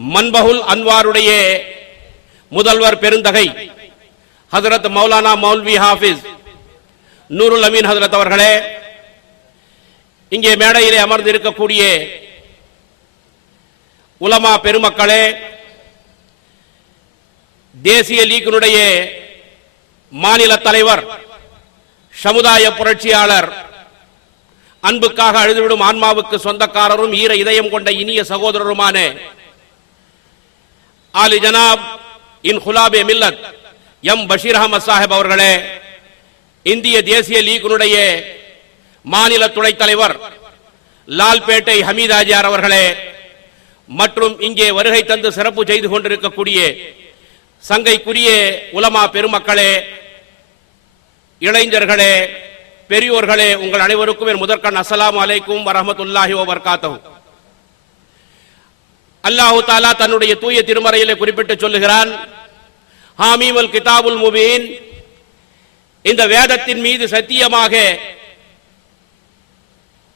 மன்பகுல் அன்வாருடைய முதல்வர் பெருந்தகை ஹசரத் மௌலானா மௌல்வி ஹாஃபிஸ் நூருல் அமீன் ஹசரத் அவர்களே இங்கே மேடையிலே அமர்ந்து இருக்கக்கூடிய உலமா பெருமக்களே தேசிய லீக்கினுடைய மாநில தலைவர் சமுதாய புரட்சியாளர் அன்புக்காக அழுதுவிடும் ஆன்மாவுக்கு சொந்தக்காரரும் ஈர இதயம் கொண்ட இனிய சகோதரருமான ஆலி ஜனாப் இன் குலாபே மில்லத். எம் பஷீர் அஹமத் சாஹிப் அவர்களே இந்திய தேசிய லீக்கினுடைய மாநில துணைத் தலைவர் லால்பேட்டை ஹமீதாஜியார் அவர்களே மற்றும் இங்கே வருகை தந்து சிறப்பு செய்து கொண்டிருக்கக்கூடிய சங்கைக்குரிய உலமா பெருமக்களே இளைஞர்களே பெரியோர்களே உங்கள் அனைவருக்கும் என் முதற்கண் அஸ்லாம் அலைக்கும் வரஹமத்துல்லாஹி வபர்காத்தஹு. அல்லாஹு தாலா தன்னுடைய தூய திருமறையிலே குறிப்பிட்டு சொல்லுகிறான் ஹாமீமல் கிதாபுல் முபீன் இந்த வேதத்தின் மீது சத்தியமாக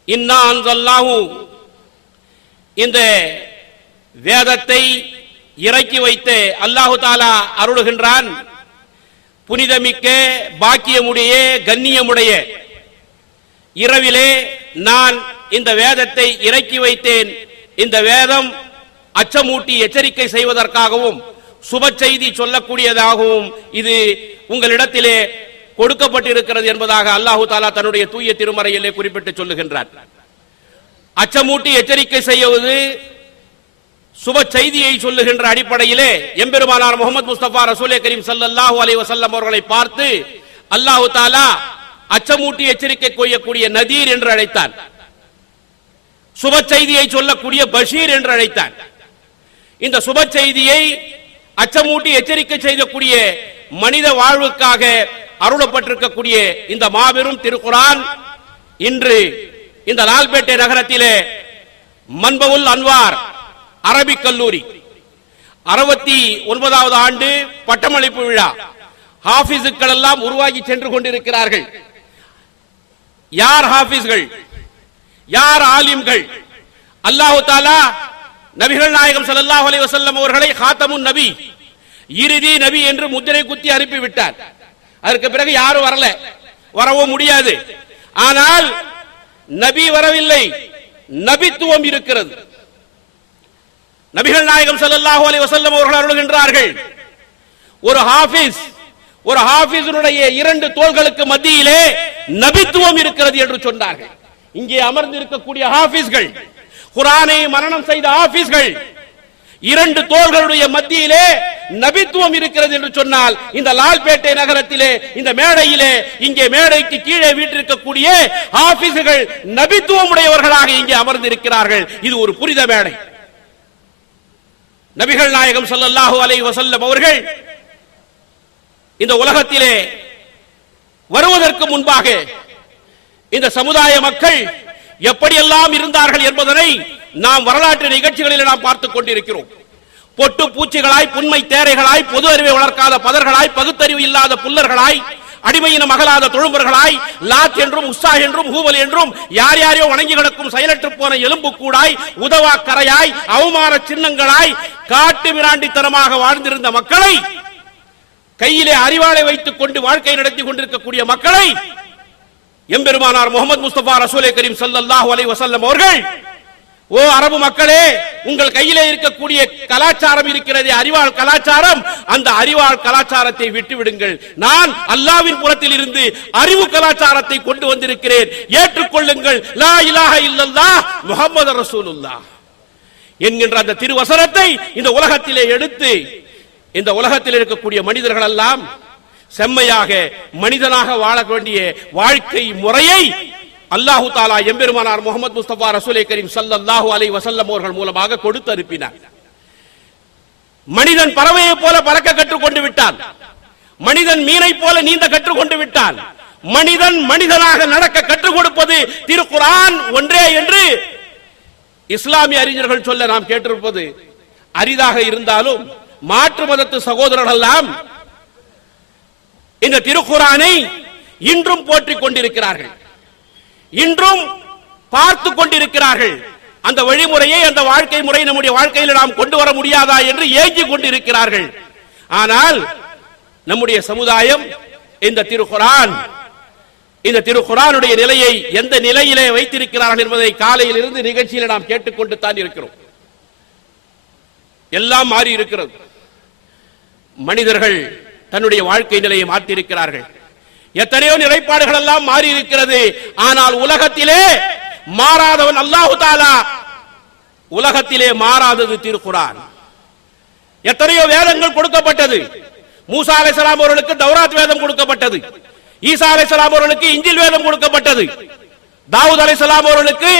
இன்னா அன்சல்லாஹு இந்த வேதத்தை இறக்கி வைத்து அல்லாஹு தாலா அருளுகின்றான் புனிதமிக்க பாக்கியமுடைய கண்ணியமுடைய. இரவிலே நான் இந்த வேதத்தை இறக்கி வைத்தேன் இந்த வேதம் அச்சமூட்டி எச்சரிக்கை செய்வதற்காகவும் சுப செய்தி சொல்லக்கூடியதாகவும் இது உங்களிடத்திலே கொடுக்கப்பட்டிருக்கிறது என்பதாக அல்லாஹு தாலா தன்னுடைய தூய திருமறையிலே குறிப்பிட்டு சொல்லுகின்றார் அச்சமூட்டி எச்சரிக்கை செய்வது சுப செய்தியை சொல்லுகின்ற அடிப்படையிலே எம்பெருமானார் முகமது முஸ்தபா ரசூலே கரீம் சல்லாஹூ அலி வசல்லம் அவர்களை பார்த்து அல்லாஹு தாலா அச்சமூட்டி எச்சரிக்கை கொய்யக்கூடிய நதீர் என்று அழைத்தார் சுப செய்தியை சொல்லக்கூடிய பஷீர் என்று அழைத்தான். இந்த சுப செய்தியை அச்சமூட்டி எச்சரிக்கை செய்யக்கூடிய மனித வாழ்வுக்காக அருளப்பட்டிருக்கக்கூடிய இந்த மாபெரும் திருக்குரான் இன்று இந்த லால்பேட்டை நகரத்திலே மன்பவுல் அன்வார் அரபிக் கல்லூரி. அறுபத்தி ஒன்பதாவது ஆண்டு பட்டமளிப்பு விழா. ஹாபிஸுக்கள் எல்லாம் உருவாகி சென்று கொண்டிருக்கிறார்கள். யார் ஹாபிஸ்கள் யார் ஆலிம்கள்? அல்லாஹு தாலா நபிகள் நாயகம் சல்லாஹ் அலி வசல்லம் அவர்களை காத்தமுன் நபி இறுதி நபி என்று முத்திரை குத்தி அனுப்பி விட்டார். அதற்கு பிறகு யாரும் வரல. வரவும் முடியாது. ஆனால் நபி வரவில்லை. நபித்துவம் இருக்கிறது. நபிகள் நாயகம் சல்லாஹூ அலி வசல்லம் அவர்கள் அருளுகின்றார்கள். ஒரு ஹாபிஸ் ஒரு ஹாஃபிஸுடைய இரண்டு தோள்களுக்கு மத்தியிலே நபித்துவம் இருக்கிறது என்று சொன்னார்கள். இங்கே அமர்ந்து இருக்கக்கூடிய ஹாஃபிஸ்கள் குரானை மரணம் செய்த ஆபீஸ்கள். இரண்டு தோள்களுடைய மத்தியிலே நபித்துவம் இருக்கிறது என்று சொன்னால் இந்த லால்பேட்டை நகரத்திலே இந்த மேடையிலே இங்கே மேடைக்கு கீழே வீட்டிருக்கக்கூடிய ஆபீஸ்கள் நபித்துவம் உடையவர்களாக இங்கே அமர்ந்திருக்கிறார்கள். இது ஒரு புனித மேடை. நபிகள் நாயகம் ஸல்லல்லாஹு அலை வசல்லம் அவர்கள் இந்த உலகத்திலே வருவதற்கு முன்பாக இந்த சமுதாய மக்கள் எப்படியெல்லாம் இருந்தார்கள் என்பதனை நாம் வரலாற்று நிகழ்ச்சிகளில் நாம் பார்த்துக் கொண்டிருக்கிறோம். பொட்டு பூச்சிகளாய் புன்மை தேரைகளாய் பொது அறிவை வளர்க்காத பதர்களாய் பகுத்தறிவு இல்லாத புல்லர்களாய் அடிமையின மகளாத தொழும்பர்களாய் லாத் என்றும் உஸ்ஸா என்றும் ஹூவல் என்றும் யார் யாரையோ வணங்கி கிடக்கும் செயலற்று போன எலும்பு கூடாய் உதவா கரையாய் அவமான சின்னங்களாய் காட்டு மிராண்டித்தனமாக வாழ்ந்திருந்த மக்களை கையிலே அறிவாளை வைத்துக் கொண்டு வாழ்க்கை நடத்தி கொண்டிருக்கக்கூடிய மக்களை எம்பெருமானார் முகமது முஸ்தபா ரசூலே கரீம் ஸல்லல்லாஹு அலை வசல்லம் அவர்கள் ஓ அரபு மக்களே உங்கள் கையிலே இருக்கக்கூடிய கலாச்சாரம் இருக்கிறது அறிவாள் கலாச்சாரம். அந்த அறிவாள் கலாச்சாரத்தை விட்டுவிடுங்கள். நான் அல்லாவின் புறத்தில் இருந்து அறிவு கலாச்சாரத்தை கொண்டு வந்திருக்கிறேன். ஏற்றுக்கொள்ளுங்கள். லா இலாஹ இல்லல்லா முகமது ரசூலுல்லா என்கின்ற அந்த திருவசனத்தை இந்த உலகத்திலே எடுத்து இந்த உலகத்தில் இருக்கக்கூடிய மனிதர்கள் எல்லாம் செம்மையாக மனிதனாக வாழ வேண்டிய வாழ்க்கை முறையை அல்லாஹு தாலா எம்பெருமானார் முகமது முஸ்தபா ரசூலை கரீம் ஸல்லல்லாஹு அலை வசல்லம் அவர்கள் மூலமாக கொடுத்து அனுப்பினார். மனிதன் பறவையை போல பறக்க கற்றுக்கொண்டு விட்டான். மனிதன் மீனை போல நீந்த கற்றுக்கொண்டு விட்டான். மனிதன் மனிதனாக நடக்க கற்றுக் கொடுப்பது திருக்குரான் ஒன்றே என்று இஸ்லாமிய அறிஞர்கள் சொல்ல நாம் கேட்டிருப்பது அரிதாக இருந்தாலும் மாற்று மதத்து சகோதரர்கள் எல்லாம் இந்த திருக்குறானை இன்றும் போற்றிக் கொண்டிருக்கிறார்கள். இன்றும் பார்த்து கொண்டிருக்கிறார்கள். அந்த வழிமுறையை அந்த வாழ்க்கை முறை நம்முடைய வாழ்க்கையில் நாம் கொண்டு வர முடியாதா என்று ஏங்கிக் கொண்டிருக்கிறார்கள். ஆனால் நம்முடைய சமுதாயம் இந்த திருக்குரான் இந்த திருக்குரானுடைய நிலையை எந்த நிலையிலே வைத்திருக்கிறார்கள் என்பதை காலையில் இருந்து நிகழ்ச்சியில் நாம் கேட்டுக்கொண்டு தான் இருக்கிறோம். எல்லாம் மாறி இருக்கிறது. மனிதர்கள் தன்னுடைய வாழ்க்கை நிலையை மாற்றியிருக்கிறார்கள். எத்தனையோ நிலைப்பாடுகள் எல்லாம் மாறி இருக்கிறது ஆனால் உலகத்திலே மாறாதவன் அல்லாஹு தாலா உலகத்திலே மாறாதது திருக்குறான் எத்தனையோ வேதங்கள் கொடுக்கப்பட்டது. மூசா அலைசலாம் அவர்களுக்கு தௌராத் வேதம் கொடுக்கப்பட்டது. ஈசா அலைசலாம் அவர்களுக்கு இஞ்சில் வேதம் கொடுக்கப்பட்டது. தாவூத் அலைசலாம் அவர்களுக்கு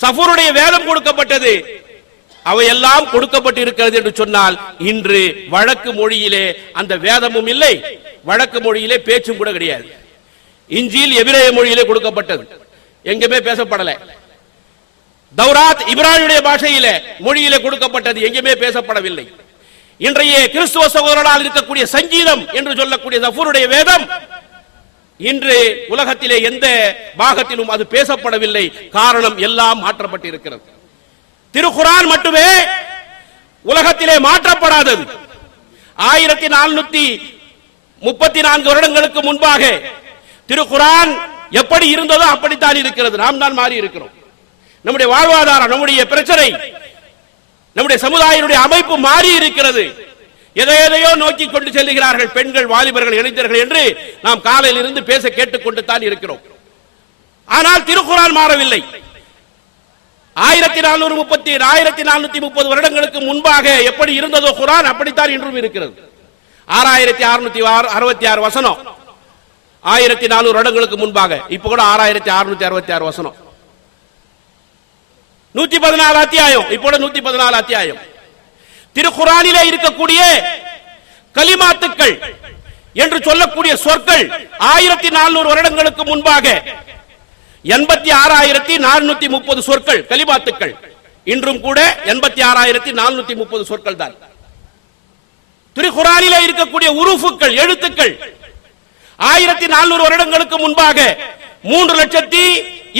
சஃபூருடைய வேதம் கொடுக்கப்பட்டது. அவையெல்லாம் கொடுக்கப்பட்டு இருக்கிறது என்று சொன்னால் இன்று வழக்கு மொழியிலே அந்த வேதமும் இல்லை வழக்கு மொழியிலே பேச்சும் கூட கிடையாது. இஞ்சியில் எபிரேய மொழியிலே கொடுக்கப்பட்டது. எங்குமே பேசப்படலை. தௌராத் இப்ராஹிமுடைய பாஷையிலே மொழியிலே கொடுக்கப்பட்டது எங்குமே பேசப்படவில்லை. இன்றைய கிறிஸ்துவ சகோதரனால் இருக்கக்கூடிய சங்கீதம் என்று சொல்லக்கூடிய ஜஃபூருடைய வேதம் இன்று உலகத்திலே எந்த பாகத்திலும் அது பேசப்படவில்லை. காரணம் எல்லாம் மாற்றப்பட்டிருக்கிறது. திருக்குரான் மட்டுமே உலகத்திலே மாற்றப்படாதது. ஆயிரத்தி நானூத்தி முப்பத்தி நான்கு வருடங்களுக்கு முன்பாக திருக்குரான் எப்படி இருந்ததோ அப்படித்தான் இருக்கிறது. நாம் தான் மாறி இருக்கிறோம். நம்முடைய வாழ்வாதாரம் நம்முடைய பிரச்சனை நம்முடைய சமுதாயினுடைய அமைப்பு மாறி இருக்கிறது. எதை எதையோ நோக்கி கொண்டு செல்லுகிறார்கள் பெண்கள் வாலிபர்கள் இளைஞர்கள் என்று நாம் காலையில் இருந்து பேச கேட்டுக்கொண்டு தான் இருக்கிறோம். ஆனால் திருக்குரான் மாறவில்லை. ஆயிரத்தி நானூறு முப்பத்தி ஆயிரத்தி நானூத்தி முப்பது வருடங்களுக்கு முன்பாக எப்படி இருந்ததோ குரான் அப்படித்தான் இன்றும் இருக்கிறது. ஆறாயிரத்தி அறுநூத்தி அறுபத்தி ஆறு வசனம். ஆயிரத்தி நானூறு வருடங்களுக்கு முன்பாக இப்ப கூட ஆறாயிரத்தி அறுநூத்தி அறுபத்தி ஆறு வசனம். நூத்தி பதினாலு அத்தியாயம் இப்போ நூத்தி பதினாலு அத்தியாயம். திருக்குறானிலே இருக்கக்கூடிய கலிமாத்துக்கள் என்று சொல்லக்கூடிய சொற்கள் ஆயிரத்தி நானூறு வருடங்களுக்கு முன்பாக எண்பத்தி ஆறாயிரத்தி நானூத்தி முப்பது சொற்கள் கலிபாத்துக்கள். இன்றும் கூட எண்பத்தி ஆறாயிரத்தி நானூத்தி முப்பது சொற்கள் தான் திருக்குறானிலே இருக்கக்கூடிய உருஃபுக்கள் எழுத்துக்கள் ஆயிரத்தி நானூறு வருடங்களுக்கு முன்பாக மூன்று லட்சத்தி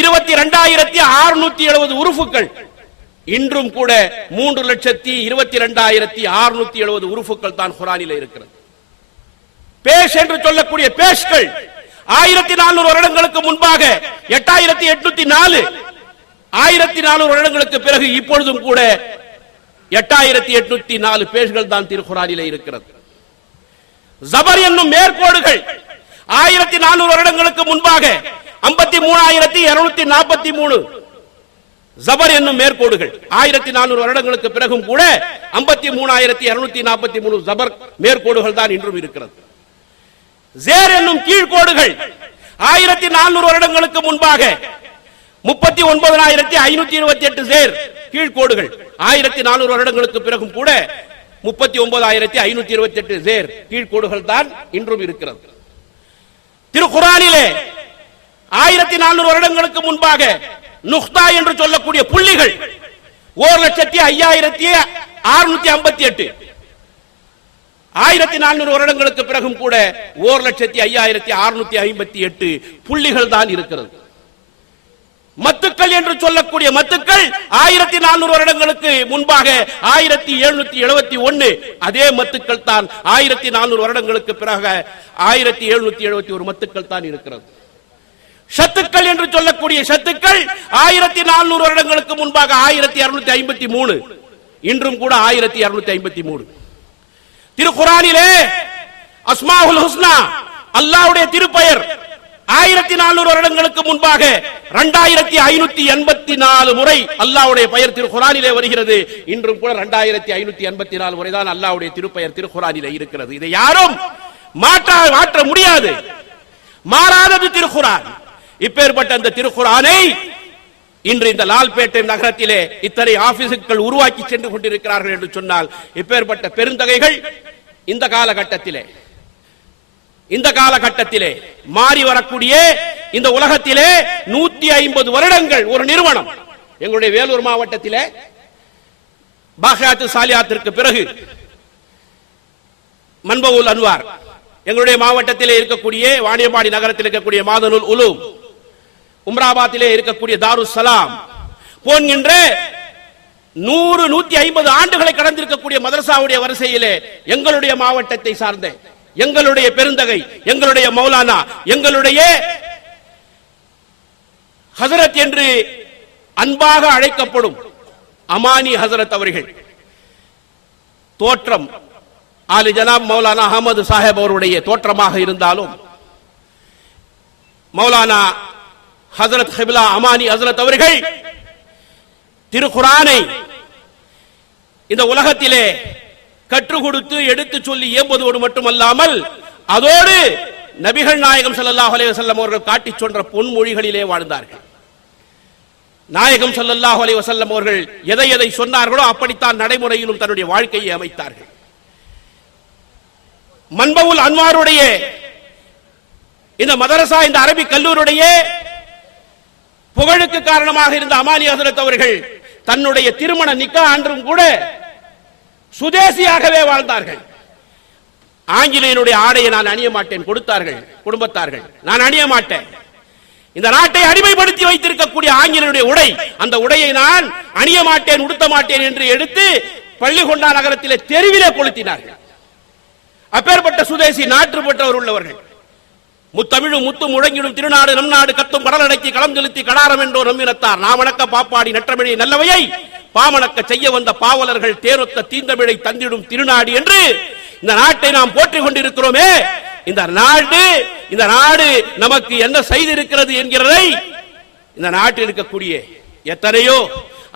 இருபத்தி இரண்டாயிரத்தி அறுநூத்தி எழுபது உருஃபுக்கள். இன்றும் கூட மூன்று லட்சத்தி இருபத்தி இரண்டாயிரத்தி அறுநூத்தி எழுபது உருஃபுக்கள் தான் குரானில இருக்கிறது. பேஷ் என்று சொல்லக்கூடிய பேஷ்கள் ஆயிரத்தி நானூறு வருடங்களுக்கு முன்பாக எட்டாயிரத்தி எட்நூத்தி நாலு. ஆயிரத்தி நானூறு வருடங்களுக்கு பிறகு இப்பொழுதும் கூட எட்டாயிரத்தி எட்நூத்தி நாலு பேஜ்கள் தான் திருக்குறானிலே இருக்கிறது. ஜபர் என்னும் மேற்கோடுகள் ஆயிரத்தி நானூறு வருடங்களுக்கு முன்பாக ஐம்பத்தி மூணாயிரத்தி இருநூத்தி நாற்பத்தி மூணு. ஜபர் என்னும் மேற்கோடுகள் ஆயிரத்தி நானூறு வருடங்களுக்கு பிறகும் கூட ஐம்பத்தி மூணாயிரத்தி இருநூத்தி நாற்பத்தி மூணு ஜபர் மேற்கோடுகள் தான் இன்றும் இருக்கிறது. ஜேர் என்னும் கீழ்கோடுகள் ஆயிரத்தி நானூறு வருடங்களுக்கு முன்பாக முப்பத்தி ஒன்பதாயிரத்தி ஐநூத்தி இருபத்தி எட்டு சேர் கீழ்கோடுகள் ஆயிரத்தி நானூறு வருடங்களுக்கு பிறகும் கூட முப்பத்தி ஒன்பதாயிரத்தி ஐநூத்தி இருபத்தி எட்டு சேர் கீழ்கோடுகள் தான் இன்றும் இருக்கிறது. திருக்குறானிலே ஆயிரத்தி நானூறு வருடங்களுக்கு முன்பாக நுக்தா என்று சொல்லக்கூடிய புள்ளிகள் ஓர் லட்சத்தி ஐயாயிரத்தி அறுநூத்தி ஐம்பத்தி எட்டு ஆயிரத்தி நானூறு வருடங்களுக்கு பிறகும் கூட ஓர் லட்சத்தி ஐயாயிரத்தி அறுநூத்தி ஐம்பத்தி எட்டு புள்ளிகள் தான் இருக்கிறது. மத்துக்கள் என்று சொல்லக்கூடிய மத்துக்கள் ஆயிரத்தி நானூறு வருடங்களுக்கு முன்பாக ஆயிரத்தி எழுநூத்தி எழுபத்தி ஒன்னு அதே மத்துக்கள் தான் ஆயிரத்தி நானூறு வருடங்களுக்கு பிறகு ஆயிரத்தி எழுநூத்தி எழுபத்தி ஒரு மத்துக்கள் தான் இருக்கிறது. சத்துக்கள் என்று சொல்லக்கூடிய சத்துக்கள் ஆயிரத்தி நானூறு வருடங்களுக்கு முன்பாக ஆயிரத்தி இருநூத்தி ஐம்பத்தி மூணு இன்றும் கூட ஆயிரத்தி இருநூத்தி ஐம்பத்தி மூணு. திருக்குறானிலே அஸ்மாஹுல் ஹுஸ்னா அல்லாவுடைய திருப்பெயர். ஆயிரத்தி நானூறு வருடங்களுக்கு முன்பாக இரண்டாயிரத்தி ஐநூத்தி எண்பத்தி நாலு முறை அல்லாவுடைய பெயர் திருக்குறானிலே வருகிறது. இன்றும் கூட இரண்டாயிரத்தி ஐநூத்தி எண்பத்தி நாலு முறை தான் அல்லாஹ்வுடைய திருப்பெயர் திருக்குறானிலே இருக்கிறது. இதை யாரும் மாற்ற மாற்ற முடியாது. மாறாதது திருக்குறான். இப்பேற்பட்ட அந்த திருக்குறானை இன்று இந்த லால்பேட்டை நகரத்திலே இத்தனை ஆபீஸுகள் உருவாக்கி சென்று கொண்டிருக்கிறார்கள் என்று சொன்னால் இப்பேற்பட்ட பெருந்தகைகள் இந்த காலகட்டத்திலே இந்த காலகட்டத்திலே மாறி வரக்கூடிய இந்த உலகத்திலே நூத்தி ஐம்பது வருடங்கள் ஒரு நிறுவனம். எங்களுடைய வேலூர் மாவட்டத்திலே பாஹாத்து சாலியாத்திற்கு பிறகு மன்பவுல் அன்வார் எங்களுடைய மாவட்டத்திலே இருக்கக்கூடிய வாணியம்பாடி நகரத்தில் இருக்கக்கூடிய மாதநூல் உலூம் உம்ராபாத்திலே இருக்கக்கூடிய தாரு சலாம் போன்கின்ற நூறு நூத்தி ஐம்பது ஆண்டுகளை கடந்திருக்கக்கூடிய மதரசாவுடைய வரிசையிலே எங்களுடைய மாவட்டத்தை சார்ந்த எங்களுடைய பெருந்தகை எங்களுடைய மௌலானா எங்களுடைய ஹசரத் என்று அன்பாக அழைக்கப்படும் அமானி ஹசரத் அவர்கள். தோற்றம் ஆலி ஜனாப் மௌலானா அகமது சாஹேப் அவருடைய தோற்றமாக இருந்தாலும் மௌலானா ஹசரத் ஹிப்லா அமானி ஹசரத் அவர்கள் திருக்குரானை இந்த உலகத்திலே கற்றுக் கொடுத்து எடுத்து சொல்லி ஏம்புவதோடு மட்டுமல்லாமல் அதோடு நபிகள் நாயகம் சல்லாஹ் அலைஹி வஸல்லம் அவர்கள் காட்டிச் சொன்ற பொன்மொழிகளிலே வாழ்ந்தார்கள். நாயகம் சல்லாஹ் அலைஹி வஸல்லம் அவர்கள் எதை எதை சொன்னார்களோ அப்படித்தான் நடைமுறையிலும் தன்னுடைய வாழ்க்கையை அமைத்தார்கள். மன்பவுல் அன்வாருடைய இந்த மதரசா இந்த அரபிக் கல்லூருடைய புகழுக்கு காரணமாக இருந்த அமானி ஹசரத் அவர்கள் தன்னுடைய திருமண நிக்கா அன்றும் கூட சுதேசியாகவே வாழ்ந்தார்கள். ஆங்கிலேயனுடைய ஆடையை நான் அணிய மாட்டேன் கொடுத்தார்கள் குடும்பத்தார்கள். நான் அணிய மாட்டேன். இந்த நாட்டை அடிமைப்படுத்தி வைத்திருக்கக்கூடிய ஆங்கிலேயனுடைய உடை அந்த உடையை நான் அணிய மாட்டேன் உடுத்த மாட்டேன் என்று எடுத்து பள்ளிகொண்டா நகரத்திலே தெருவிலே கொளுத்தினார்கள். அப்பேற்பட்ட சுதேசி நாட்டுப்பட்டவர் உள்ளவர்கள். முத்தமிழும் முத்து முழங்கிடும் திருநாடு நம் நாடு கத்தும் கடல் அடக்கி களம் செலுத்தி கடாரம் என்றோ நம்பினத்தார். நாமணக்க பாப்பாடி நற்றமிழை நல்லவையை பாமணக்க செய்ய வந்த பாவலர்கள் தேரொத்த தீந்தமிழை தந்திடும் திருநாடு என்று இந்த நாட்டை நாம் போற்றிக் கொண்டிருக்கிறோமே. இந்த நாடு இந்த நாடு நமக்கு என்ன செய்திருக்கிறது என்கிறதை இந்த நாட்டில் இருக்கக்கூடிய எத்தனையோ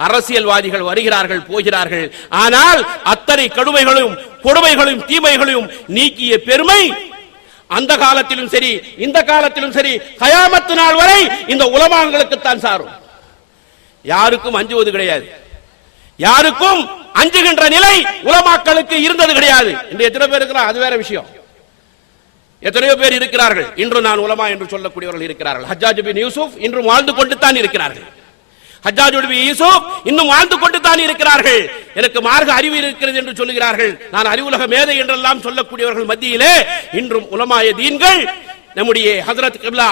அரசியல்வாதிகள் வருகிறார்கள் போகிறார்கள். ஆனால் அத்தனை கடுமைகளும் கொடுமைகளும் தீமைகளையும் நீக்கிய பெருமை அந்த காலத்திலும் சரி இந்த காலத்திலும் சரி கயாமத்து நாள் வரை இந்த உலமாங்களுக்கு தான் சாரும். யாருக்கும் அஞ்சுவது கிடையாது. யாருக்கும் அஞ்சுகின்ற நிலை உலமாக்களுக்கு இருந்தது கிடையாது. இன்று எத்தனை பேர் இருக்கிறார் அது வேற விஷயம். எத்தனையோ பேர் இருக்கிறார்கள். இன்று நான் உலமா என்று சொல்லக்கூடியவர்கள் இருக்கிறார்கள். ஹஜாஜ் பின் யூசுப் இன்றும் வாழ்ந்து கொண்டு தான் இருக்கிறார்கள். ஹஜ்ஜாஜ் யூசுப் இன்னும் வாழ்ந்து கொண்டு தான் இருக்கிறார்கள். எனக்கு மார்க்க அறிவு இருக்கிறது என்று சொல்லுகிறார்கள். நான் அறிவுலக மேதை என்றெல்லாம் சொல்லக்கூடியவர்கள் மத்தியிலே இன்றும் உலமாய தீன்கள் நம்முடைய ஹசரத் கிப்லா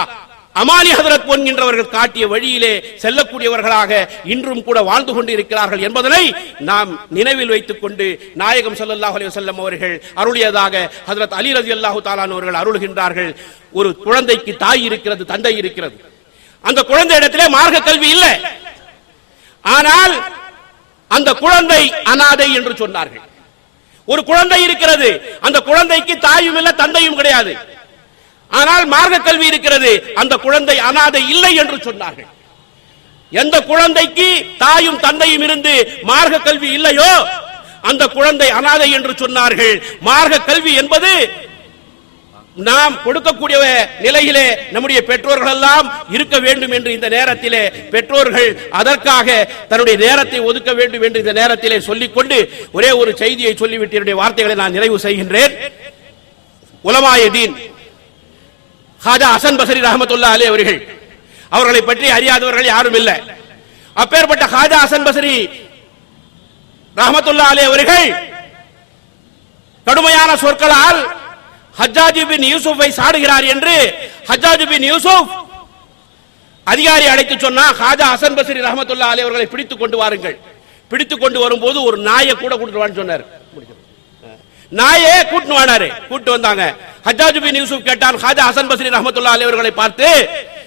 அமானி ஹதரத் போன்கின்றவர்கள் காட்டிய வழியிலே செல்லக்கூடியவர்களாக இன்றும் கூட வாழ்ந்து கொண்டு இருக்கிறார்கள் என்பதனை நாம் நினைவில் வைத்துக் கொண்டு நாயகம் சல்லாஹ் அலைஹி அவர்கள் அருளியதாக ஹதரத் அலி ரதி அல்லாஹு தாலான் அவர்கள் அருளுகின்றார்கள். ஒரு குழந்தைக்கு தாய் இருக்கிறது தந்தை இருக்கிறது. அந்த குழந்தை இடத்திலே மார்க்க கல்வி இல்லை. ஆனால் அந்த குழந்தை அனாதை என்று சொன்னார்கள். ஒரு குழந்தை இருக்கிறது அந்த குழந்தைக்கு தாயும் இல்லை தந்தையும் கிடையாது. ஆனால் மார்க்க கல்வி இருக்கிறது அந்த குழந்தை அனாதை இல்லை என்று சொன்னார்கள். எந்த குழந்தைக்கு தாயும் தந்தையும் இருந்து மார்க்க கல்வி இல்லையோ அந்த குழந்தை அனாதை என்று சொன்னார்கள். மார்க்க கல்வி என்பது நாம் கொடுக்கக்கூடிய நிலையிலே நம்முடைய பெற்றோர்கள் எல்லாம் இருக்க வேண்டும் என்று இந்த நேரத்திலே பெற்றோர்கள் அதற்காக தன்னுடைய நேரத்தை ஒதுக்க வேண்டும் என்று இந்த நேரத்திலே சொல்லிக்கொண்டு ஒரே ஒரு செய்தியை சொல்லிவிட்டு என்னுடைய வார்த்தைகளை நான் நிறைவு செய்கின்றேன். உலமாயதீன் ஹாஜா ஹசன் பசரி ரஹமத்துல்லா அலி அவர்கள் அவர்களை பற்றி அறியாதவர்கள் யாரும் இல்லை. அப்பேற்பட்ட ஹாஜா ஹசன் பசரி ரஹமத்துல்லா அலி அவர்கள் கடுமையான சொற்களால் ஹஜ்ஜாஜி பின் யூசுஃபை சாடுகிறார் என்று ஹஜ்ஜாஜி பின் யூசுப் அதிகாரி அழைத்து சொன்னா ஹாஜா ஹசன் பசரி ரஹமத்துல்லா அலி அவர்களை பிடித்துக் கொண்டு வாருங்கள். பிடித்துக் கொண்டு வரும்போது ஒரு நாயை கூட கூட்டிட்டு சொன்னார். நாயே கூட்டு வானாரு. கூட்டு வந்தாங்க. ஹஜ்ஜாஜ் பின் யூசுப் கேட்டான் ஹாஜா ஹசன் பசரி ரஹமத்துல்லா அலி அவர்களை பார்த்து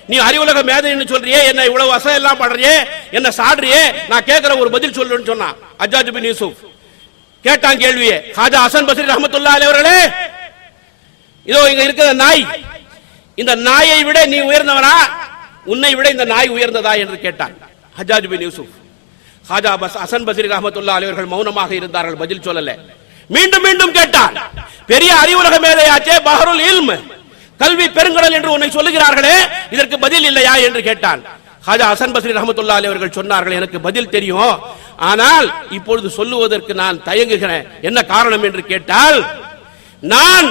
நீ அறிவுலக மேதைன்னு சொல்றியே என்ன இவ்வளவு வசம் எல்லாம் பண்றியே என்ன சாடுறியே நான் கேட்கிற ஒரு பதில் சொல்லுன்னு சொன்னான் ஹஜ்ஜாஜ் பின் யூசுப் கேட்டான் கேள்வியே ஹாஜா ஹசன் பசரி ரஹமத்துல்லா அலி அவர்களே இதோ இங்க இருக்கிற நாய். இந்த நாயை விட நீ உயர்ந்தவனா? உன்னை விட இந்த நாய் உயர்ந்ததா என்று கேட்டான். Hajjaj bin Yusuf. ஹாஜா பஸ் அசன் பசீர் அஹமத்துல்லா அலைவர்கள் மௌனமாக இருந்தார்கள் பதில் சொல்லல. மீண்டும் மீண்டும் கேட்டான். பெரிய அறிவுலக மேதையாச்சே பஹருல் இல்ம். கல்வி பெருங்கடல் என்று உன்னை சொல்லுகிறார்களே இதற்கு பதில் இல்லையா என்று கேட்டான். ஹாஜா ஹசன் பஸ்ரி ரஹமத்துல்லா அலி அவர்கள் சொன்னார்கள் எனக்கு பதில் தெரியும். ஆனால் இப்பொழுது சொல்லுவதற்கு நான் தயங்குகிறேன். என்ன காரணம் என்று கேட்டால் நான்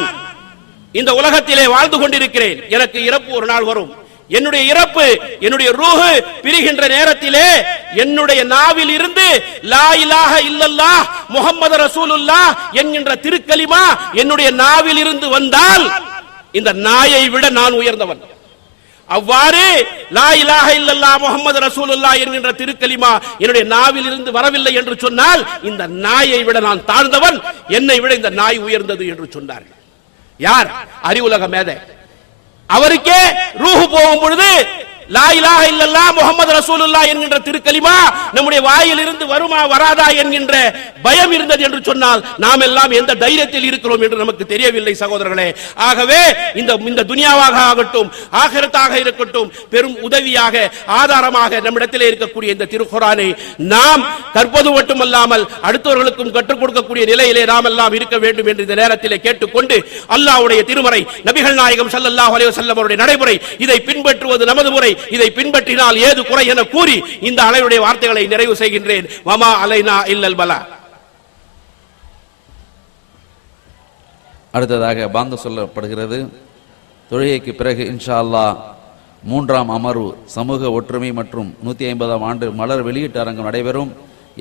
இந்த உலகத்திலே வாழ்ந்து கொண்டிருக்கிறேன். எனக்கு இறப்பு ஒரு நாள் வரும். என்னுடைய இறப்பு என்னுடைய ரூஹு பிரிகின்ற நேரத்திலே என்னுடைய நாவில் இருந்து லா இலாஹ இல்லல்லா முஹம்மது ரசூலுல்லாஹ் என்கின்ற திருக்கலிமா என்னுடைய நாவில் இருந்து வந்தால் இந்த நாயை விட நான் உயர்ந்தவன். அவ்வாறு லா இலாஹ இல்லல்லா முஹம்மது ரசூலுல்லாஹ் என்கின்ற திருக்கலிமா என்னுடைய நாவில் இருந்து வரவில்லை என்று சொன்னால் இந்த நாயை விட நான் தாழ்ந்தவன். என்னை விட இந்த நாய் உயர்ந்தது என்று சொன்னார்கள். யார்? அறிவுலக மேதை. அவருக்கே ரூஹு போகும் பொழுது லா இலாஹ முகமது முஹம்மது ரசூலுல்லாஹ் என்கின்ற திருக்கலிமா நம்முடைய வாயிலிருந்து வருமா வராதா என்கின்ற பயம் இருந்தது என்று சொன்னால் நாம் எல்லாம் எந்த தைரியத்தில் இருக்கிறோம் என்று நமக்கு தெரியவில்லை சகோதரர்களே. ஆகவே இந்த இந்த துனியாவாக ஆகட்டும் ஆகிரத்தாக இருக்கட்டும் பெரும் உதவியாக ஆதாரமாக நம்மிடத்திலே இருக்கக்கூடிய இந்த திருக்குறானை நாம் கற்பது மட்டுமல்லாமல் அடுத்தவர்களுக்கும் கற்றுக் கொடுக்கக்கூடிய நிலையிலே நாம் எல்லாம் இருக்க வேண்டும் என்று இந்த நேரத்திலே கேட்டுக்கொண்டு அல்லாஹ்வுடைய திருமறை நபிகள் நாயகம் சல்லல்லாஹ் அலைஹி அவருடைய நடைமுறை இதை பின்பற்றுவது நமது முறை. இதை பின்பற்றினால் ஏது குறை என கூறி இந்த அலையுடைய வார்த்தைகளை நிறைவு செய்கின்றேன். வமா அலைனா இல்லல் பலா. அடுத்ததாக பாங்க சொல்லப்படுகிறது. தொழுகைக்கு பிறகு இன்ஷா அல்லாஹ் மூன்றாம் அமர்வு சமூக ஒற்றுமை மற்றும் நூற்றி ஐம்பதாம் ஆண்டு மலர் வெளியீட்டு அரங்கம் நடைபெறும்.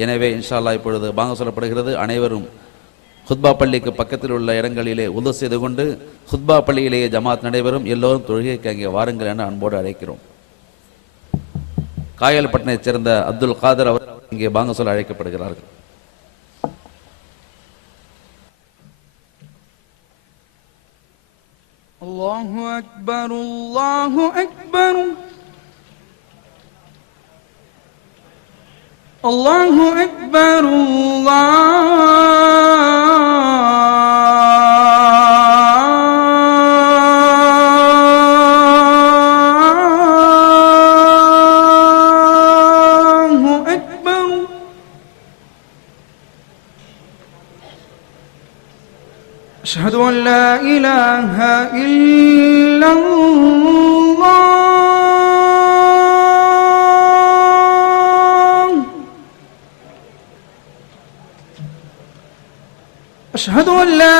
எனவே இன்ஷா அல்லா இப்பொழுது பாங்க சொல்லப்படுகிறது. அனைவரும் ஹுத்பா பள்ளிக்கு பக்கத்தில் உள்ள இடங்களிலே உதவு செய்து கொண்டு ஹுத்பா பள்ளியிலேயே ஜமாத் நடைபெறும். எல்லோரும் தொழுகைக்கு அங்கே வாருங்கள் என அன்போடு அழைக்கிறோம். காயல்பட்டினைச் சேர்ந்த அப்துல் காதர் அவர் இங்கே பாங்க சொல்ல அழைக்கப்படுகிறார்கள் الله أكبر الله أكبر الله أكبر الله إله إلا الله أشهد أن لا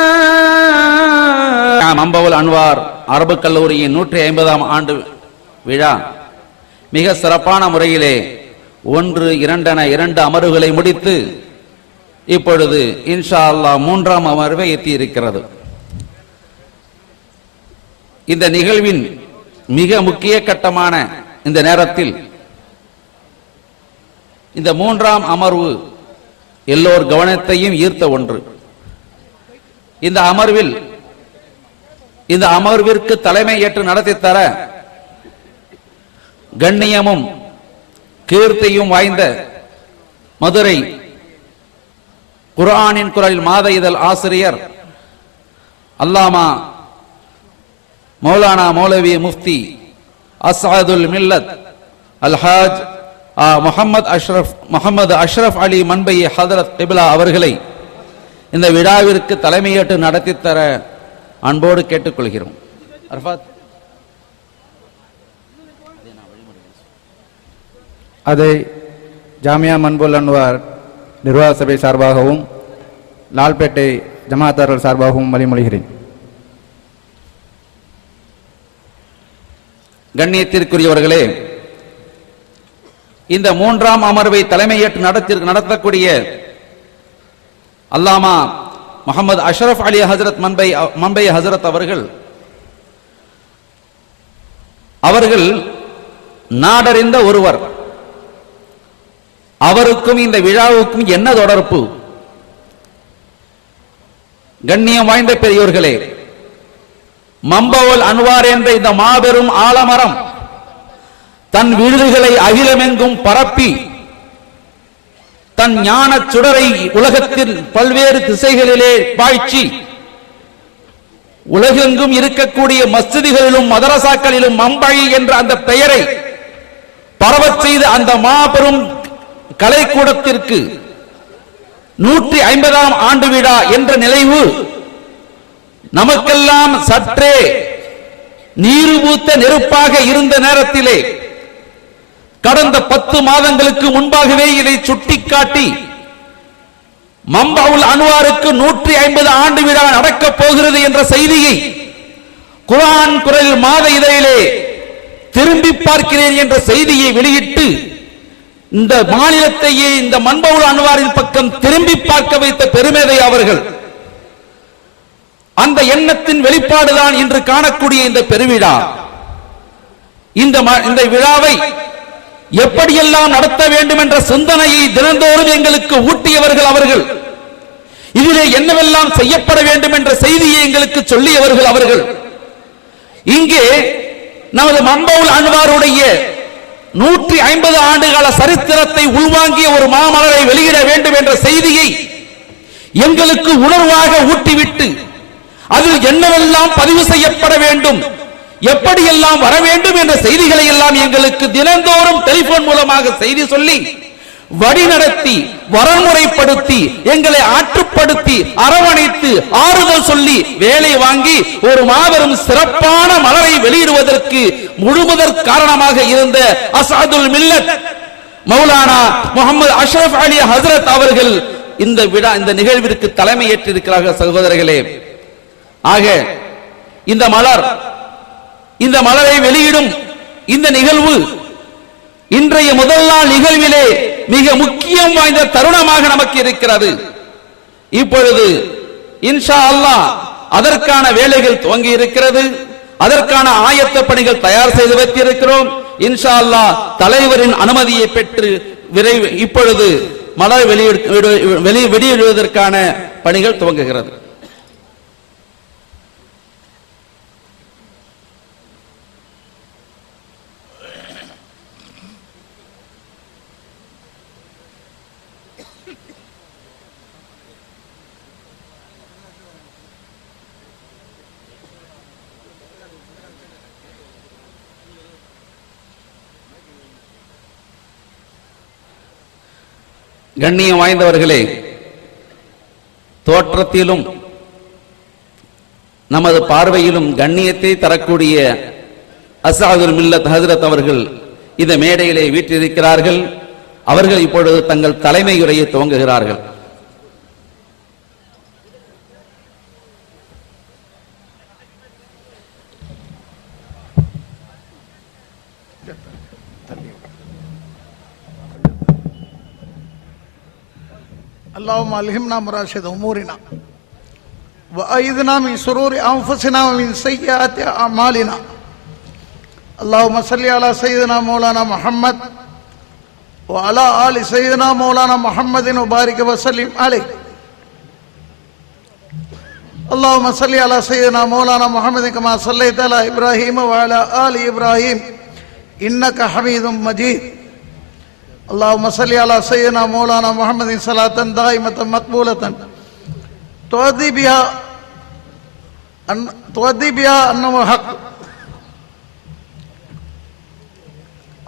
மம்பவல் அன்வார் அரபு கல்லூரியின் நூற்றி ஐம்பதாம் ஆண்டு விழா மிக சிறப்பான முறையிலே ஒன்று இரண்டென இரண்டு அமர்வுகளை முடித்து இப்பொழுது இன்ஷா அல்லாஹ் மூன்றாம் அமர்வை எத்தி இருக்கிறது இந்த நிகழ்வின் மிக முக்கிய கட்டமான இந்த நேரத்தில் இந்த மூன்றாம் அமர்வு எல்லோர் கவனத்தையும் ஈர்த்த ஒன்று. இந்த அமர்வில் இந்த அமர்விற்கு தலைமை ஏற்று நடத்தி தர கண்ணியமும் கீர்த்தியும் வாய்ந்த மதுரை குரானின் குரல் மாத இதழ் ஆசிரியர் அல்லாமா மௌலானா மௌலவி முஃப்தி அசாதுல் மில்லத் அல்ஹாஜ் முகமது அஷ்ரஃப் முகமது அஷ்ரஃப் அலி மன்பை ஹதரத் கிபிலா அவர்களை இந்த விழாவிற்கு தலைமையேற்று நடத்தி தர அன்போடு கேட்டுக்கொள்கிறோம். அர்ஃபாத். அதை ஜாமியா மன்புல் அன்வார் நிர்வாக சபை சார்பாகவும் லால்பேட்டை ஜமாத்தார்கள் சார்பாகவும் வழிமொழிகிறேன் கண்ணியத்திற்குரியவர்களே இந்த மூன்றாம் அமர்வை தலைமையேற்று நடத்தி நடத்தக்கூடிய அல்லாமா முகமது அஷ்ரப் அலி ஹசரத் மன்பை மம்பை ஹசரத் அவர்கள் அவர்கள் நாடறிந்த ஒருவர். அவருக்கும் இந்த விழாவுக்கும் என்ன தொடர்பு? கண்ணியம் வாய்ந்த பெரியோர்களே மம்பவல் அன்வார் என்ற இந்த மாபெரும் ஆலமரம் தன் விழுதுகளை அகிலமெங்கும் பரப்பி தன் ஞான சுடரை உலகத்தில் பல்வேறு திசைகளிலே பாய்ச்சி உலகெங்கும் இருக்கக்கூடிய மஸ்ஜிதுகளிலும் மதரசாக்களிலும் மம்பழி என்ற அந்த பெயரை பரவச் செய்த அந்த மாபெரும் கலைக்கூடத்திற்கு நூற்றி ஐம்பதாம் ஆண்டு விழா என்ற நினைவு நமக்கெல்லாம் சற்றே நீருபூத்த நெருப்பாக இருந்த நேரத்திலே கடந்த பத்து மாதங்களுக்கு முன்பாகவே இதை சுட்டிக்காட்டி மம்பாவுல் அன்வாருக்கு நூற்றி ஐம்பது ஆண்டு விழா நடக்கப் போகிறது என்ற செய்தியை குரான் குரல் மாத இதழிலே திரும்பி பார்க்கிறேன் என்ற செய்தியை வெளியிட்டு இந்த மாநிலத்தையே இந்த மண்பவுல் அன்வாரின் பக்கம் திரும்பி பார்க்க வைத்த பெருமேதை அவர்கள். அந்த எண்ணத்தின் வெளிப்பாடுதான் இன்று காணக்கூடிய இந்த பெருவிழா. இந்த ம- இந்த விழாவை எப்படியெல்லாம் நடத்த வேண்டும் என்ற சிந்தனையை தினந்தோறும் எங்களுக்கு ஊட்டியவர்கள் அவர்கள். இதிலே என்னவெல்லாம் செய்யப்பட வேண்டும் என்ற செய்தியை எங்களுக்கு சொல்லியவர்கள் அவர்கள். இங்கே நமது மம்பவுல் அன்வாருடைய நூற்றி ஐம்பது ஆண்டுகால சரித்திரத்தை உள்வாங்கிய ஒரு மாமலரை வெளியிட வேண்டும் என்ற செய்தியை எங்களுக்கு உணர்வாக ஊட்டிவிட்டு அதில் என்னவெல்லாம் பதிவு செய்யப்பட வேண்டும்? எப்படியெல்லாம் வர வேண்டும் என்ற செய்திகளை எல்லாம் எங்களுக்கு தினந்தோறும் டெலிபோன் மூலமாக செய்தி சொல்லி வழிநடத்தி வரமுறைப்படுத்தி எங்களை ஆற்றுப்படுத்தி அரவணைத்து ஆறுதல் சொல்லி வேலை வாங்கி ஒரு மாபெரும் சிறப்பான மலரை வெளியிடுவதற்கு முழுமுதற் காரணமாக இருந்த அசாதுல் மில்லத் மௌலானா முகமது அஷ்ரப் அலி ஹசரத் அவர்கள் இந்த விழா இந்த நிகழ்விற்கு தலைமை ஏற்றிருக்கிறார்கள் சகோதரர்களே. ஆக இந்த மலர் இந்த மலரை வெளியிடும் இந்த நிகழ்வு இன்றைய முதல் நாள் நிகழ்விலே மிக முக்கியம் வாய்ந்த தருணமாக நமக்கு இருக்கிறது. இப்பொழுது இன்ஷா அல்லாஹ் அதற்கான வேலைகள் துவங்கி இருக்கிறது. அதற்கான ஆயத்த பணிகள் தயார் செய்து வைத்திருக்கிறோம். இன்ஷா அல்லாஹ் தலைவரின் அனுமதியை பெற்று விரைவு இப்பொழுது மலர் வெளியிடு வெளி வெளியிடுவதற்கான பணிகள் துவங்குகிறது. கண்ணியம் வாய்ந்தவர்களே தோற்றத்திலும் நமது பார்வையிலும் கண்ணியத்தை தரக்கூடிய அசாதுர் மில்லத் ஹசரத் அவர்கள் இந்த மேடையிலே வீற்றிருக்கிறார்கள். அவர்கள் இப்பொழுது தங்கள் தலைமையுரையை துவங்குகிறார்கள். اللهم ألهمنا مراشد أمورنا وأيدنا من شرور أنفسنا ومن سيئات أعمالنا. اللهم صل على سيدنا مولانا محمد وعلى آل سيدنا مولانا محمد وبارك وسلم عليه. اللهم صل على سيدنا مولانا محمد كما صليت على إبراهيم وعلى آل إبراهيم إنك حميد مجيد. اللهم صل على سيدنا مولانا محمد صلاة دائمة مقبولة تؤدي بها أن تؤدي بها أنه حق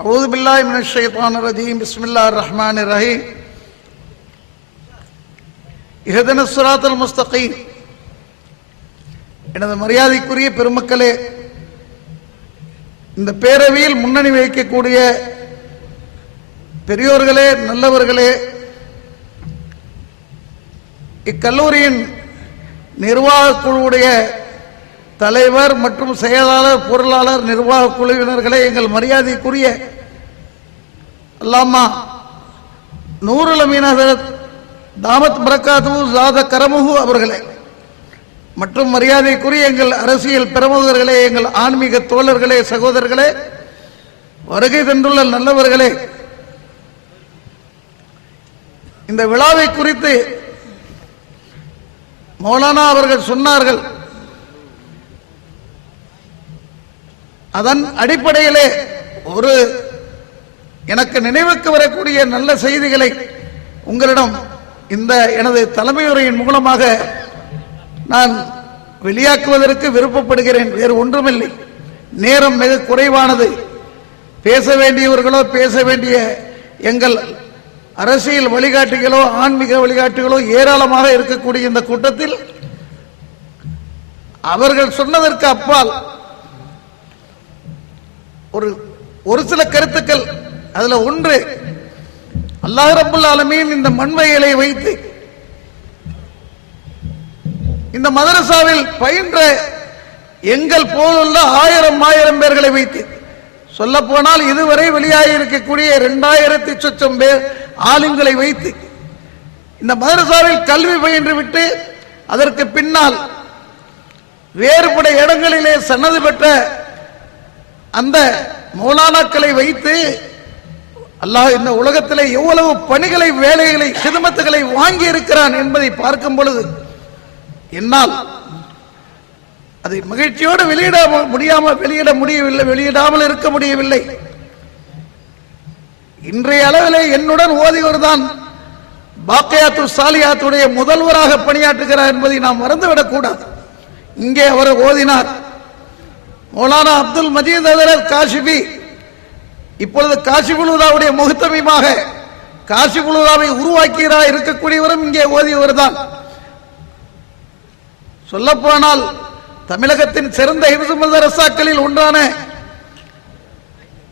أعوذ بالله من الشيطان الرجيم بسم الله الرحمن الرحيم اهدنا الصراط المستقيم எனது மரியாதைக்குரிய பெருமக்களே இந்த பேரவையில் முன்னணி வைக்கக்கூடிய பெரியோர்களே நல்லவர்களே இக்கல்லூரியின் நிர்வாக குழுவுடைய தலைவர் மற்றும் செயலாளர் பொருளாளர் நிர்வாக குழுவினர்களே எங்கள் மரியாதைக்குரிய அல்லாமா நூறுல அமீன் தாமத் பரக்காத்து ஜாத கரமுகு அவர்களே மற்றும் மரியாதைக்குரிய எங்கள் அரசியல் பிரமுகர்களே எங்கள் ஆன்மீக தோழர்களே சகோதரர்களே வருகை தந்துள்ள நல்லவர்களே இந்த விழாவை குறித்து மௌலானா அவர்கள் சொன்னார்கள். அதன் அடிப்படையிலே ஒரு எனக்கு நினைவுக்கு வரக்கூடிய நல்ல செய்திகளை உங்களிடம் இந்த எனது தலைமையுறையின் மூலமாக நான் வெளியாக்குவதற்கு விருப்பப்படுகிறேன். வேறு ஒன்றுமில்லை. நேரம் மிக குறைவானது. பேச வேண்டியவர்களோ பேச வேண்டிய எங்கள் அரசியல் வழிகாட்டிகளோ ஆன்மீக வழிகாட்டிகளோ ஏராளமாக இருக்கக்கூடிய இந்த கூட்டத்தில் அவர்கள் சொன்னதற்கு அப்பால் ஒரு ஒரு சில கருத்துக்கள் அதுல ஒன்று அல்லாஹ் ரப்புல் ஆலமீன் இந்த மண்வைகளை வைத்து இந்த மதரசாவில் பயின்ற எங்கள் போலுள்ள ஆயிரம் ஆயிரம் பேர்களை வைத்து சொல்ல போனால் இதுவரை வெளியாகி இருக்கக்கூடிய இரண்டாயிரத்தி சொச்சம் பேர் ஆளுங்களை வைத்து இந்த மதரசாவில் கல்வி பயின்று விட்டு அதற்கு பின்னால் வேறுபட இடங்களிலே சன்னது பெற்ற அந்த மௌலானாக்களை வைத்து அல்லாஹ் இந்த உலகத்திலே எவ்வளவு பணிகளை வேலைகளை சிதமத்துகளை வாங்கி இருக்கிறான் என்பதை பார்க்கும் பொழுது என்னால் அதை மகிழ்ச்சியோடு வெளியிட முடியாமல் வெளியிட முடியவில்லை வெளியிடாமல் இருக்க முடியவில்லை. இன்றைய அளவிலே என்னுடன் ஓதியவர்தான் பாக்கையாத்து சாலியாத்துடைய முதல்வராக பணியாற்றுகிறார் என்பதை நாம் மறந்துவிடக் கூடாது இங்கே அவர் ஓதினார். மௌலானா அப்துல் மஜீத் அதரத் காஷிபி. இப்பொழுது காசிபுலுதாவுடைய முகத்தமிமாக காசிபுலுதாவை உருவாக்கியராக இருக்கக்கூடியவரும் இங்கே ஓதியவர் தான் சொல்லப்போனால் தமிழகத்தின் சிறந்த ஹிப்சு மதரசாக்களில் ஒன்றான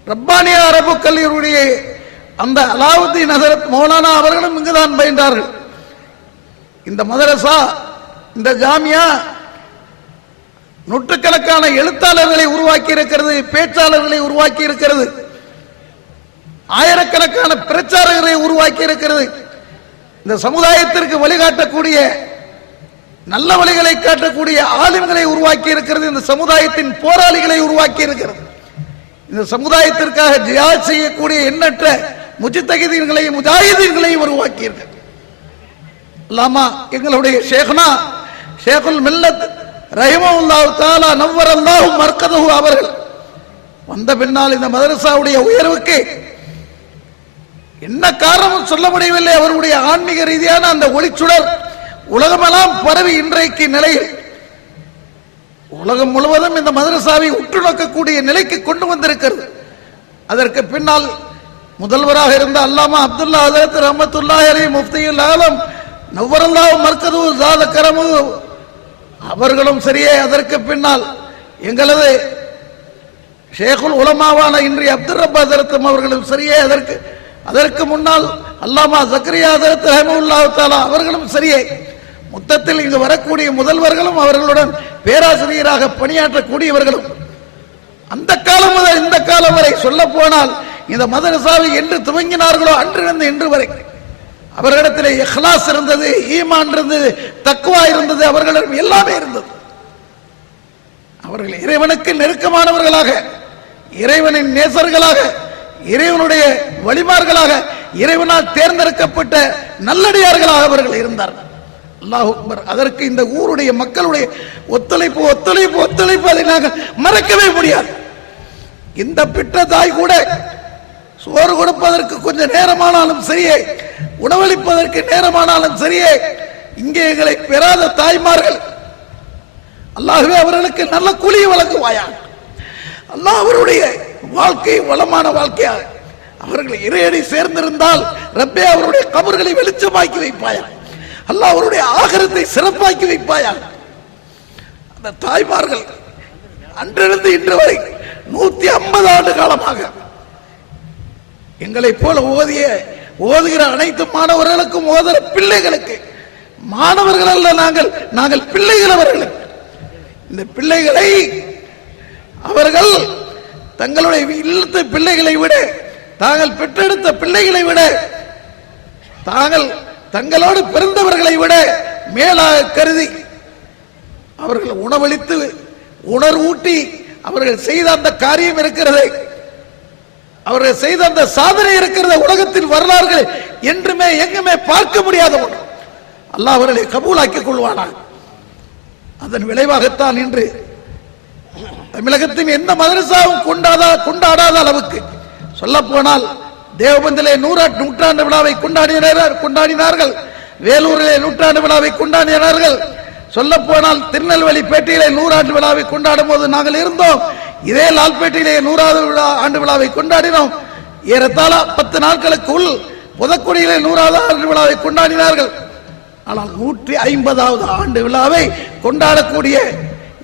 ரப்பானியா அரபு கல்லூரியுடைய அந்த அலாவுத்தீன் ஹசரத் மௌலானா அவர்களும் இங்குதான் பயின்றார்கள் இந்த மதரசா இந்த ஜாமியா நூற்றுக்கணக்கான எழுத்தாளர்களை உருவாக்கி இருக்கிறது பேச்சாளர்களை உருவாக்கி இருக்கிறது ஆயிரக்கணக்கான பிரச்சாரங்களை உருவாக்கி இருக்கிறது இந்த சமுதாயத்திற்கு வழிகாட்டக்கூடிய நல்ல வழிகளை காட்டக்கூடிய ஆளுமைகளை உருவாக்கி இருக்கிறது இந்த சமுதாயத்தின் போராளிகளை உருவாக்கி இருக்கிறது இந்த சமுதாயத்திற்காக ஜியால் செய்யக்கூடிய எண்ணற்ற முஜித்தகிதீன்களையும் முஜாஹிதீன்களையும் உருவாக்கி லாமா எங்களுடைய ஷேഖ்னா ஷேகுல் மில்லத் ரஹிமவுல்லாஹு தாலா நவ்வர் அல்லாஹு மர்கதஹு அவர்கள் வந்த பின்னால் இந்த மதரசாவுடைய உயர்வுக்கு என்ன காரணம் சொல்ல முடியவில்லை. அவருடைய ஆன்மீக ரீதியான அந்த ஒளிச்சுடர் உலகமெல்லாம் பரவி இன்றைக்கு நிலையில் உலகம் முழுவதும் இந்த மதரசாவை உற்று நோக்கக்கூடிய நிலைக்கு கொண்டு வந்திருக்கிறது. அதற்கு பின்னால் முதல்வராக இருந்த அல்லாமா அப்துல்லா அதரத் ரஹமத்துல்லாஹி அலைஹி முஃப்தியுல் ஆலம் நவ்வரல்லாஹு மர்கது ஜாத கரமு. அவர்களும் சரியே அதற்கு பின்னால் எங்களது ஷேகுல் உலமாவான இன்றைய அப்துல் ரப்பா அதரத்தும் அவர்களும் சரியே அதற்கு அதற்கு முன்னால் அல்லாமா ஜக்கரியா அதரத் ரஹமுல்லாஹு தாலா அவர்களும் சரியே. மொத்தத்தில் இங்கு வரக்கூடிய முதல்வர்களும் அவர்களுடன் பேராசிரியராக பணியாற்றக்கூடியவர்களும். அந்த காலம் முதல் இந்த காலம் வரை சொல்ல போனால் இந்த மதரசாவை என்று துவங்கினார்களோ அன்றிருந்து இன்று வரை. அவர்களிடத்தில் இஹ்லாஸ் இருந்தது ஈமான் இருந்தது தக்குவா இருந்தது அவர்களிடம் எல்லாமே இருந்தது. அவர்கள் இறைவனுக்கு நெருக்கமானவர்களாக இறைவனின் நேசர்களாக இறைவனுடைய வழிமார்களாக இறைவனால் தேர்ந்தெடுக்கப்பட்ட நல்லடியார்களாக அவர்கள் இருந்தார்கள். அல்லாஹ் அக்பர் அதற்கு இந்த ஊருடைய மக்களுடைய ஒத்துழைப்பு ஒத்துழைப்பு ஒத்துழைப்பு அதை நாங்கள் மறக்கவே முடியாது. இந்த பிட்ட தாய் கூட சோறு கொடுப்பதற்கு கொஞ்சம் நேரமானாலும் சரியே. உணவளிப்பதற்கு நேரமானாலும் சரியே. இங்கே எங்களை பெறாத தாய்மார்கள். அல்லாகவே அவர்களுக்கு நல்ல கூலியை வழங்குவாயா? அல்லாஹ் அவருடைய வாழ்க்கை வளமான வாழ்க்கையாக அவர்கள் இறையடி சேர்ந்திருந்தால் ரப்பே அவருடைய கபர்களை வெளிச்சமாக்கி வைப்பாயா? அல்லாஹ் அவருடைய ஆகரத்தை சிறப்பாக்கி வைப்பாயா? அந்த தாய்மார்கள் அன்றிருந்து இன்று வரை நூத்தி ஐம்பது ஆண்டு காலமாக எங்களைப் போல ஓதிய ஓதுகிற அனைத்து மாணவர்களுக்கும் ஓதுகிற பிள்ளைகளுக்கு மாணவர்கள் அல்ல நாங்கள் நாங்கள் பிள்ளைகள் அவர்கள். இந்த பிள்ளைகளை அவர்கள் தங்களுடைய இல்லத்து பிள்ளைகளை விட தாங்கள் பெற்றெடுத்த பிள்ளைகளை விட தாங்கள் தங்களோடு பிறந்தவர்களை விட மேலாக கருதி அவர்கள் உணவளித்து உணர்வூட்டி அவர்கள் செய்த அந்த காரியம் இருக்கிறது. அவர்கள் செய்த அந்த சாதனை இருக்கிறத உலகத்தில் வரலாறுகள் என்றுமே எங்குமே பார்க்க முடியாத ஒன்று. அல்லாஹ் அவர்களை கபூலாக்கிக் கொள்வானாக. அதன் விளைவாகத்தான் இன்று தமிழகத்தின் எந்த மதரசாவும் கொண்டாதா கொண்டாடாத அளவுக்கு சொல்ல போனால் தேவபந்திலே நூறா நூற்றாண்டு விழாவை கொண்டாடினார் கொண்டாடினார்கள். வேலூரிலே நூற்றாண்டு விழாவை கொண்டாடினார்கள். சொல்ல போனால் திருநெல்வேலி பேட்டையிலே நூறாண்டு விழாவை கொண்டாடும் போது நாங்கள் இருந்தோம். இதே லால்பேட்டையிலே நூறாவது விழா ஆண்டு விழாவை கொண்டாடினோம். ஏறத்தாழ பத்து நாட்களுக்குள் புதக்குடியிலே நூறாவது ஆண்டு விழாவை கொண்டாடினார்கள். ஆனால் நூற்றி ஐம்பதாவது ஆண்டு விழாவை கொண்டாடக்கூடிய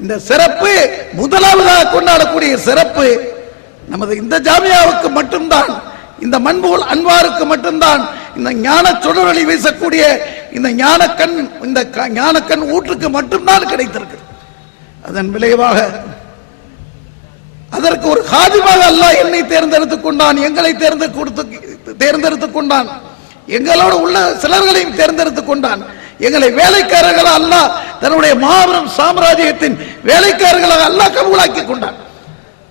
இந்த சிறப்பு முதலாவதாக கொண்டாடக்கூடிய சிறப்பு நமது இந்த ஜாமியாவுக்கு மட்டும்தான் இந்த மண்புகள் அன்வாருக்கு மட்டும்தான் இந்த ஞான சுடரொளி வீசக்கூடிய இந்த ஞானக்கண் இந்த க- ஞானக்கண் ஊற்றுக்கு மட்டும்தான் கிடைத்திருக்கு அதன் விளைவாக அதற்கு ஒரு ஹாதிமாக அல்லாஹ் என்னை தேர்ந்தெடுத்துக் கொண்டான் எங்களை தேர்ந்து கொடுத்து தேர்ந்தெடுத்துக் கொண்டான். எங்களோடு உள்ள சிலர்களையும் தேர்ந்தெடுத்துக் கொண்டான். எங்களை வேலைக்காரர்களா அல்லாஹ் தன்னுடைய மாபெரும் சாம்ராஜ்யத்தின் வேலைக்காரர்களாக அல்லாஹ் கபூலாக்கி கொண்டான்.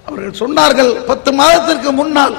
அவர்கள் சொன்னார்கள் பத்து மாதத்திற்கு முன்னால்